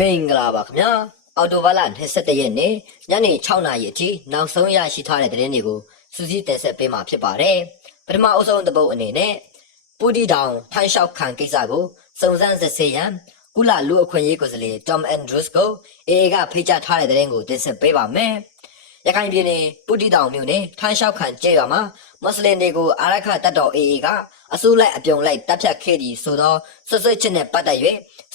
မင်္ဂလာပါခင်ဗျာအော်တိုဘာလ21ရက်နေ့ညနေ6နာရီအထိနောက်ဆုံးရရှိထားတဲ့သတင်းတွေကိုစူးစီးတင်ဆက်ပေးမှာဖြစ်ပါတယ်ပထမအဆုံးတစ်ပုတ်အနေနဲ့ပူတီတောင်ထိုင်းလျှောက်ခံကိစ္စကိုစုံစမ်းစစ်ဆေးရန်ကုလလူအခွင့်အရေးကိုယ်စားလှယ် Tom Andrews ကို AA ကဖိတ်ကြားထားတဲ့သတင်းကိုတင်ဆက်ပေးပါမယ် ရခိုင်ပြည်နယ်ပူတီတောင်မြို့နယ်ထိုင်းလျှောက်ခံကျေးရွာမှာမွတ်စလင်တွေကိုအာရခတပ်တော် AA ကအစိုးလိုက်အပြုံလိုက်တပ်ဖြတ်ခဲ့သည်ဆိုသောဆွဆွချင်းနဲ့ပတ်သက်၍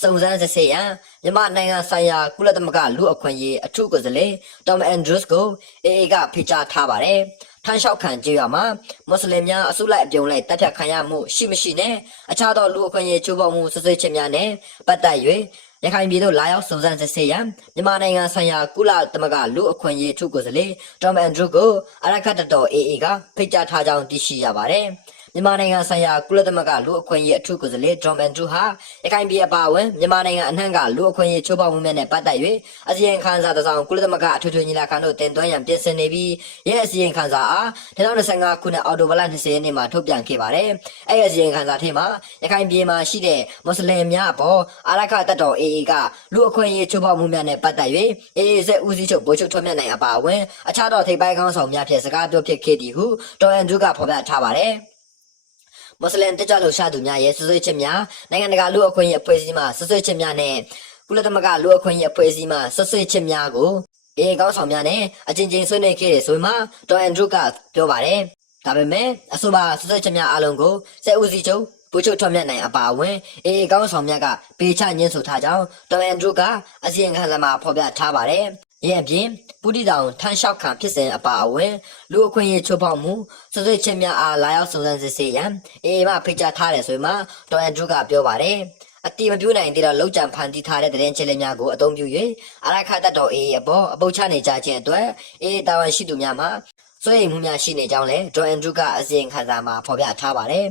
စုံစမ်းစစ်ဆေးရန်မြန်မာနိုင်ငံဆိုင်ရာကုလသမဂ္ဂလူအခွင့်အရေးအထူးကိုယ်စားလှယ် Tom Andrews ကို AA ကဖိတ်ကြားထားပါတယ်။ထန်းလျှောက်ခံကြေးရွာမှာမွတ်စလင်များအစုလိုက်အပြုံလိုက်တပ်ဖြတ်ခံရမှုရှိမရှိနဲ့အခြားသောလူအခွင့်အရေးချိုးဖောက်မှုဆွဆွချင်းများနဲ့ပတ်သက်၍ ရခိုင်ပြည်သို့လာရောက်စုံစမ်းစစ်ဆေးရန်မြန်မာနိုင်ငံဆိုင်ရာကုလသမဂ္ဂလူအခွင့်အရေးအထူးကိုယ်စားလှယ် Tom Andrews ကိုအရခတ်တော် AA ကဖိတ်ကြားထားကြောင်းသိရှိရပါတယ်။ မြန်မာနိုင်ငံဆိုင်ရာကုလသမဂ္ဂလူအခွင့်အရေးအထူးကိုယ်စားလှယ် John Andrew ဟာရခိုင်ပြည်အပါအဝင်မြန်မာနိုင်ငံအနှံ့ကလူအခွင့်အရေးချိုးဖောက်မှုများနဲ့ပတ်သက်၍အစီရင်ခံစာတစ်စောင်ကုလသမဂ္ဂအထွေထွေညီလာခံတို့တင်သွင်းရန်ပြင်ဆင်နေပြီးရဲ့အစီရင်ခံစာအား2025ခုနှစ်အောက်တိုဘာလ20ရက်နေ့မှာထုတ်ပြန်ခဲ့ပါတယ်။အဲ့ဒီအစီရင်ခံစာထဲမှာရခိုင်ပြည်မှာရှိတဲ့မွတ်စလင်များအပေါ်အာရခတပ်တော် AA ကလူအခွင့်အရေးချိုးဖောက်မှုများနဲ့ပတ်သက်၍အေးဆက်ဦးစီးချုပ်ဗိုလ်ချုပ်ထွန်းမြတ်နိုင်အပါအဝင်အခြားသောထိပ်ပိုင်းခေါင်းဆောင်များဖြင့်စကားပြောဖြစ်ခဲ့သည်ဟုဒေါ်အန်ဒရူးကဖော်ပြထားပါတယ်။ မွတ်စလင်တက်ကြွလှုပ်ရှားသူများရဲ့ဆွဆွချက်များနိုင်ငံတကာလူအခွင့်အရေးအဖွဲ့အစည်းမှဆွဆွချက်များနဲ့ကုလသမဂ္ဂလူအခွင့်အရေးအဖွဲ့အစည်းမှဆွဆွချက်များကိုအေကောင်းဆောင်များနဲ့အချင်းချင်းဆွေးနွေးခဲ့တယ်ဆိုမှဒေါ်အန်ဒရူးကပြောပါတယ်ဒါပေမဲ့အဆိုပါဆွဆွချက်များအလုံးကိုစစ်ဦးစီးချုပ်ဘူချုပ်ထွန်းမြတ်နိုင်အပါအဝင်အေအေကောင်းဆောင်များကပေးချညင်းဆိုထားကြောင်းဒေါ်အန်ဒရူးကအစီရင်ခံစာမှာဖော်ပြထားပါတယ် ရဲ့အပြင်ပူတီတောင်ထန်းလျှောက်ခံဖြစ်စဉ်အပါအဝင်လူအခွင့်အရေးချိုးဖောက်မှုဆွဆွချင်းများအားလာရောက်စုံစမ်းစစ်ဆေးရန်အေအေမှဖိတ်ကြားထားတယ်ဆိုမှဒေါ်အန်ဒရူးကပြောပါတယ်အတိမပြူနိုင်သေးတော့လောက်ကြံဖန်တီးထားတဲ့တဲ့ရင်ချေလေးများကိုအသုံးပြု၍အရခတ်တပ်တော်အေအေအပေါ်အပုတ်ချနေကြခြင်းအတွက်အေအေတာဝန်ရှိသူများမှစွဲရင်မှုများရှိနေကြောင်းလည်းဒေါ်အန်ဒရူးကအစီရင်ခံစာမှာဖော်ပြထားပါတယ်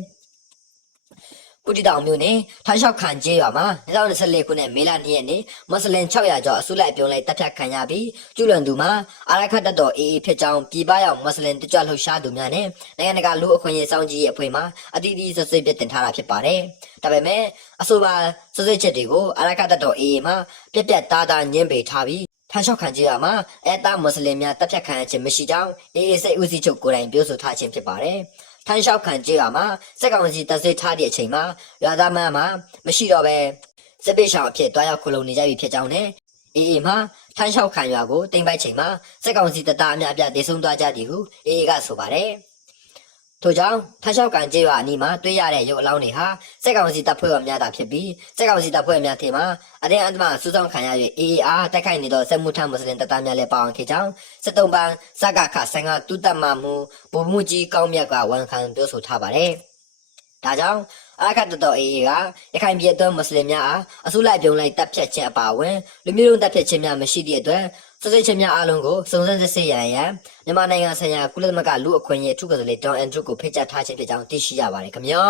ကုတီတောင်မြို့နယ်ထိုင်းလျှောက်ခံကျေးရွာမှာ2024ခုနှစ်မေလ2ရက်နေ့မွတ်စလင်600ကျော်အစုလိုက်ပြုံးလိုက်တပ်ဖြတ်ခံရပြီးကျူးလွန်သူမှာအာရခတ်တပ်တော် AA ဖြစ်ကြောင်းပြည်ပရောက်မွတ်စလင်တကြွလှုပ်ရှားသူများနဲ့နိုင်ငံတကာလူအခွင့်အရေးစောင့်ကြည့်ရေးအဖွဲ့မှအတီးတီးဆွဆွပြတင်ထားတာဖြစ်ပါတယ်။ဒါပေမဲ့အဆိုပါဆွဆွချက်တွေကိုအာရခတ်တပ်တော် AA မှပြက်ပြက်သားသားညှင်းပယ်ထားပြီးထမ်းလျှောက်ခံကြရမှာအဲတာမွတ်စလင်များတပ်ဖြတ်ခံရခြင်းမရှိကြောင်းအေအေစိတ်ဦးစီးချုပ်ကိုယ်တိုင်ပြောဆိုထားခြင်းဖြစ်ပါတယ်။ ထမ်းလျှောက်ခံကြရမှာစက်ကောင်စီတပ်စစ်ထားတဲ့အချိန်မှာရွာသားမှမှမရှိတော့ပဲစစ်ပေးရှောင်အဖြစ်တွားရောက်ခုလုံနေကြပြီဖြစ်ကြောင်းနဲ့အေအေမှာထမ်းလျှောက်ခံရွာကိုတင်ပိုက်ချိန်မှာစက်ကောင်စီတပ်သားအများအပြားဒေဆုံးသွားကြသည်ဟုအေအေကဆိုပါတယ်။ ထို့ကြောင့်ထန်းလျှောက်ကန်ကျေးရွာအနီးမှာတွေ့ရတဲ့ရုပ်အလောင်းတွေဟာစက်ကောင်စီတပ်ဖွဲ့ဝင်များတာဖြစ်ပြီးစက်ကောင်စီတပ်ဖွဲ့များထင်မှာအတဲ့အန်တမစူးစောင်းခံရ၍ AAR တိုက်ခိုက်နေသောစက်မှုထမ်းမွတ်စလင်တပ်သားများလည်းပါဝင်ခဲ့ကြောင်းစစ်တုံးပန်းစကခဆန်ကတူတက်မှမှုဗိုလ်မှူးကြီးကောင်းမြတ်ကဝန်ခံပြောဆိုထားပါတယ်။ ဒါကြောင့်အာခတ်တော် AA ကရခိုင်ပြည်တော်မွတ်စလင်များအားအစုလိုက်ပြုံလိုက်တပ်ဖြတ်ခြင်းအပါအဝင်လူမျိုးလုံးတပ်ဖြတ်ခြင်းများမရှိသည့်အတွက်စစ်စစ်ချင်းများအားလုံးကိုစုံစမ်းစစ်ဆေးရန်ရန်မြန်မာနိုင်ငံဆိုင်ရာကုလသမဂ္ဂလူအခွင့်အရေးအထူးကိုယ်စားလှယ်ဒေါန်အန်ဒရူကိုဖိတ်ကြားထားခြင်းဖြစ်ကြောင်းသိရှိရပါတယ်ခင်ဗျာ